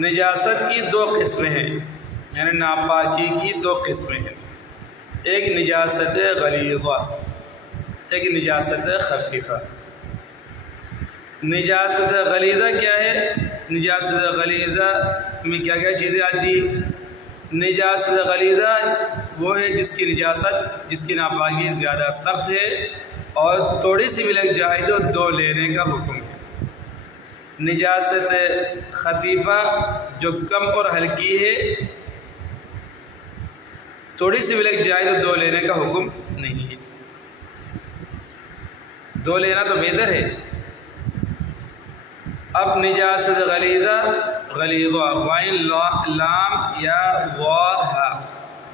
نجاست کی دو قسمیں ہیں، یعنی ناپاکی کی دو قسمیں ہیں، ایک نجاست غلیظہ، ایک نجاست خفیفہ۔ نجاست غلیظہ کیا ہے؟ نجاست غلیظہ میں کیا کیا چیزیں آتی ہیں؟ نجاست غلیظہ وہ ہے جس کی نجاست، جس کی ناپاکی زیادہ سخت ہے اور تھوڑی سی بھی لگ جائے تو دو لینے کا حکم ہے۔ نجاست خفیفہ جو کم اور ہلکی ہے، تھوڑی سی بھی لگ جائے تو دو لینے کا حکم نہیں ہے، دو لینا تو بہتر ہے۔ اب نجاست غلیظہ، غلیظہ غین لام یا ضا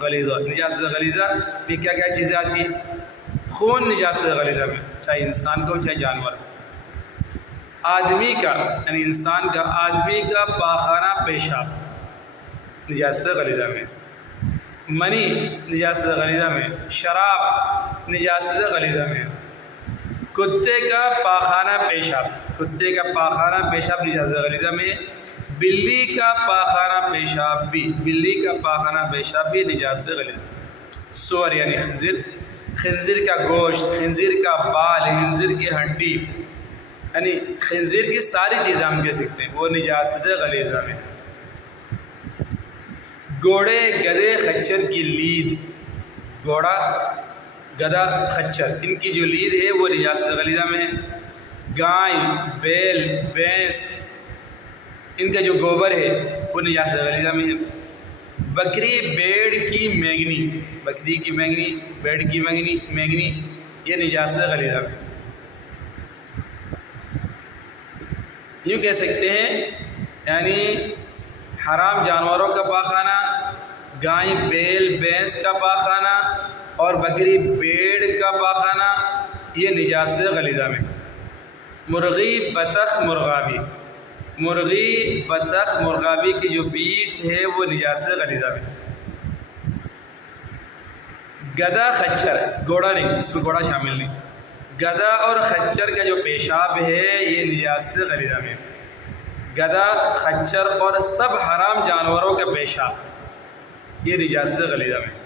غلیظہ، نجاست غلیظہ میں کیا کیا چیزیں آتی ہیں؟ خون نجاست غلیظہ میں، چاہے انسان کا ہو چاہے جانور کا، آدمی کا یعنی انسان کا، آدمی کا پاخانہ پیشاب نجاست غلیظہ میں، منی نجاست غلیظہ میں، شراب نجاست غلیظہ میں، کتے کا پاخانہ پیشاب، کتے کا پاخانہ پیشاب نجاست غلیظہ میں، بلی کا پاخانہ پیشاب بھی، بلی کا پاخانہ پیشاب بھی نجاست غلیظہ۔ سور یعنی خنزیر، خنزیر کا گوشت، خنزیر کا بال، خنزیر کی ہڈی، یعنی خنزیر کی ساری چیزیں ہم کہہ سکتے ہیں وہ نجاست غلیظہ میں۔ گھوڑے، گدھے، خچر کی لید، گھوڑا، گدھا، خچر، ان کی جو لید ہے وہ نجاست غلیظہ میں ہے۔ گائے، بیل، بھینس، ان کا جو گوبر ہے وہ نجاست غلیظہ میں ہے۔ بکری، بھیڑ کی مینگنی، بکری کی مینگنی، بھیڑ کی مینگنی یہ نجاست غلیظہ میں۔ یوں کہہ سکتے ہیں یعنی حرام جانوروں کا پاخانہ، گائے، بیل، بھینس کا پاخانہ اور بکری، بھیڑ کا پاخانہ یہ نجاست غلیظہ میں۔ مرغی، بطخ، مرغابی، مرغی، بطخ، مرغابی کی جو بیٹ ہے وہ نجاست غلیظہ میں۔ گدھا، خچر، گھوڑا نہیں، اس میں گھوڑا شامل نہیں، گدھا اور خچر کا جو پیشاب ہے یہ نجاست غلیظہ میں۔ گدھا، خچر اور سب حرام جانوروں کا پیشاب یہ نجاست غلیظہ میں۔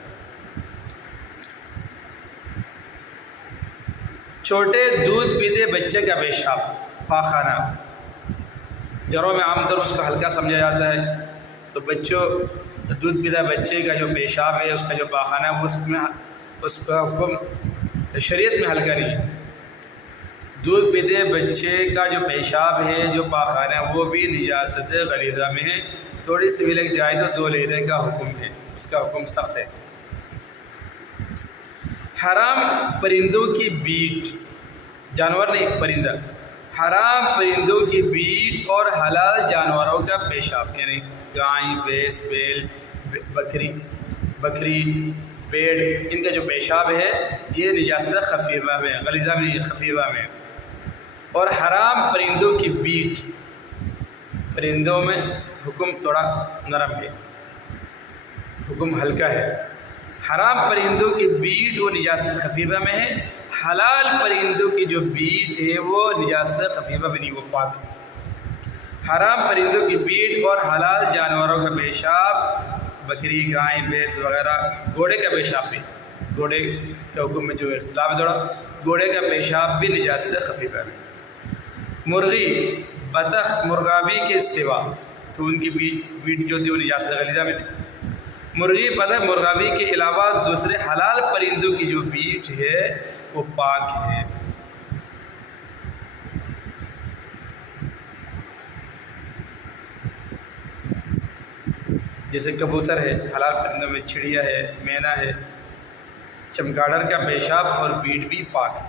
چھوٹے دودھ پیتے بچے کا پیشاب پاخانہ، گھروں میں عام طور اس کو ہلکا سمجھا جاتا ہے، تو بچوں دودھ پیتا بچے کا جو پیشاب ہے، اس کا جو پاخانہ ہے، اس کا حکم شریعت میں ہلکا نہیں ہے۔ دودھ پیتے بچے کا جو پیشاب ہے، جو پاخانہ ہے، وہ بھی نجاست غلیظہ میں ہے، تھوڑی سی بھی لگ جائے تو دو لینے کا حکم ہے، اس کا حکم سخت ہے۔ حرام پرندوں کی بیٹ، جانور نہیں پرندہ، حرام پرندوں کی بیٹ اور حلال جانوروں کا پیشاب یعنی گائے، بھینس، بیل، بکری، بھیڑ، ان کا جو پیشاب ہے یہ نجاست خفیفہ میں، غلیظہ میں نہیں، خفیفہ میں۔ اور حرام پرندوں کی بیٹ، پرندوں میں حکم تھوڑا نرم ہے، حکم ہلکا ہے۔ حرام پرندوں کی بیٹ وہ نجاست خفیفہ میں ہے، حلال پرندوں کی جو بیٹ ہے وہ نجاست خفیفہ میں نہیں، وہ پاک ہے۔ حرام پرندوں کی بیٹ اور حلال جانوروں کا پیشاب، بکری، گائے، بھینس وغیرہ، گھوڑے کا پیشاب بھی، گھوڑے کے حکم میں جو اختلاف ہے تھوڑا، گھوڑے کا پیشاب بھی نجاست خفیفہ میں۔ مرغی، بطخ، مرغابی کے سوا، تو ان کی بیٹ جو تھی وہ نجاست غلیظہ میں تھی۔ مرغی، بطخ، مرغابی کے علاوہ دوسرے حلال پرندوں کی جو بیٹ ہے وہ پاک ہے۔ جیسے کبوتر ہے، حلال پرندوں میں چڑیا ہے، مینا ہے، چمگاڈر کا پیشاب اور بیٹ بھی پاک ہے۔